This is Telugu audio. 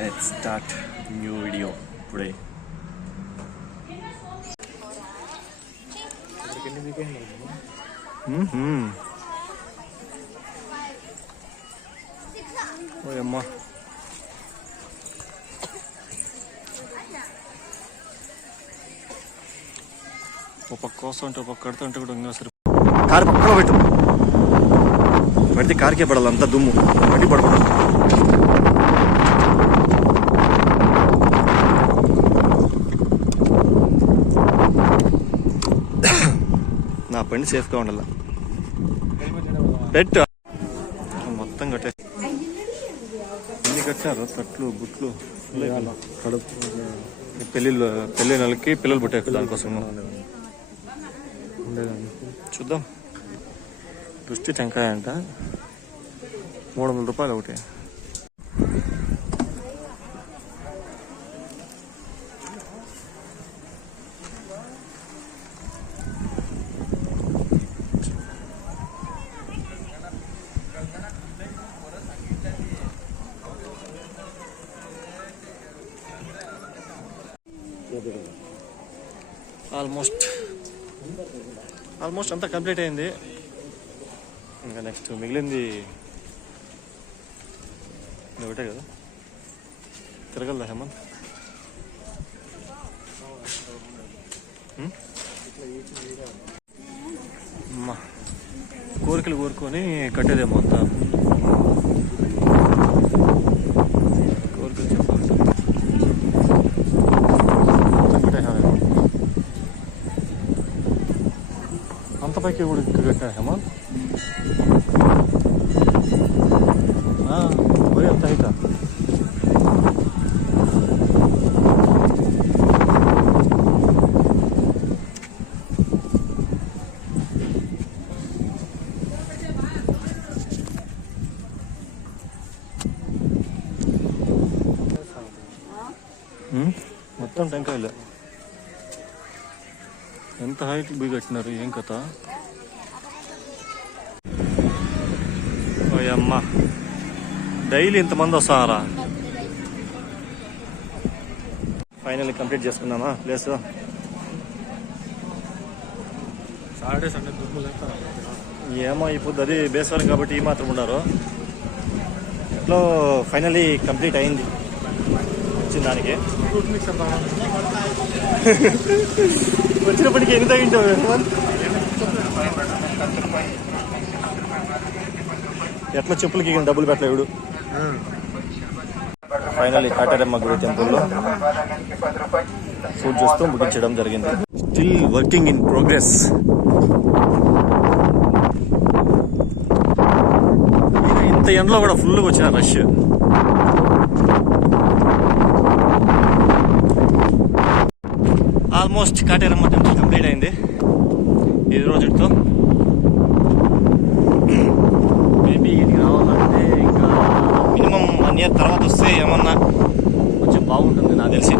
లెట్స్ స్టార్ట్ న్యూ వీడియో ఇప్పుడే. ఓయమ్మా, ఒక పక్క కోసం అంటే ఒక పక్క కడుతుంటే కూడా ఇంకా సరే. కారు పక్కలో పెట్టు, పెడితే కారుకే పడాలి అంతా దుమ్ము, మట్టి పడకూడదు. నా బండి సేఫ్గా ఉండాల. పెట్టు, మొత్తం కట్టే ఎన్ని కట్టారు తట్లు బుట్లు. పెళ్ళిళ్ళకి పిల్లలు పుట్టారు దానికోసం చూద్దాం. దృష్టి టెంకాయ అంట 300 రూపాయలు ఒకటి. ఆల్మోస్ట్ అంతా కంప్లీట్ అయింది. ఇంకా నెక్స్ట్ మిగిలింది ఒకటే కదా. తిరగలదా హేమంత్? అమ్మా, కోరికలు కోరుకొని కట్టేదేమో అంతా. కోరికలు చెప్పాలి. అంత పైకి కూడా కట్టా హేమంత్. మరి అంత అయితే మొత్తం టెంకాయలు. ఎంత హైట్ బిగ్ కట్టినారు, ఏం కథ? ఓయమ్మా, డైలీ ఇంతమంది వస్తారా? ఫైనల్లీ కంప్లీట్ చేసుకున్నామా ప్లేస్. సాటర్డే సండే ఏమో ఇప్పుడు అది బేస్వారం కాబట్టి ఈ మాత్రం ఉన్నారు. ఎట్లో ఫైనల్లీ కంప్లీట్ అయింది వచ్చిన దానికి. వచ్చినప్పటికీ ఎన్ని తగ్గింటావు? ఎట్లా చెప్పులకి డబ్బులు పెట్టలేడు. ఫైనల్ కాటారమ్మ గుడి టెంపుల్లో ఫుడ్ చూస్తూ ముగించడం జరిగింది. Still working in progress. ఇంత ఎండలో కూడా ఫుల్గా వచ్చిన రష్. ఆల్మోస్ట్ కాటారమ్మ టెంపుల్ కంప్లీట్ అయింది ఈ రోజుతో. మేబీ ఇది కావాలంటే ఇంకా మినిమం 1 year తర్వాత వస్తే ఏమన్నా కొంచెం బాగుంటుంది నాకు తెలిసి.